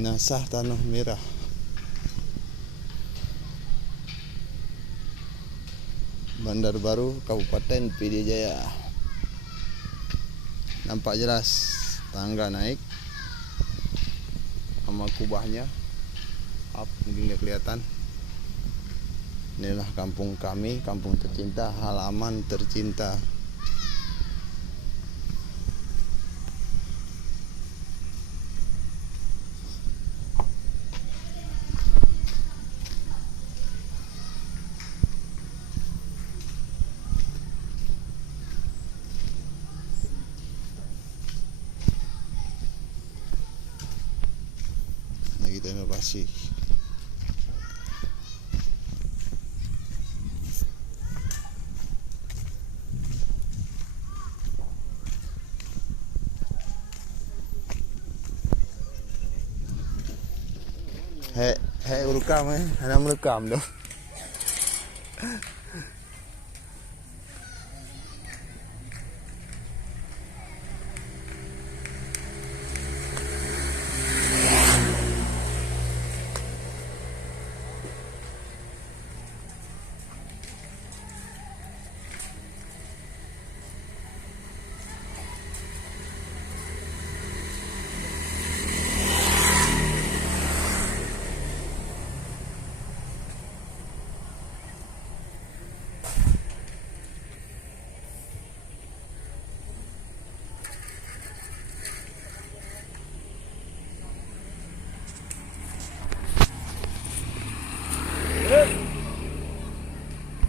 Nasah Tanah Merah. Bandar Baru, Kabupaten Pidijaya. Nampak jelas tangga naik sama kubahnya. Mungkin nggak kelihatan. Inilah kampung kami, kampung tercinta, halaman tercinta. Kita inovasi. Hei rekam ada merekam dah.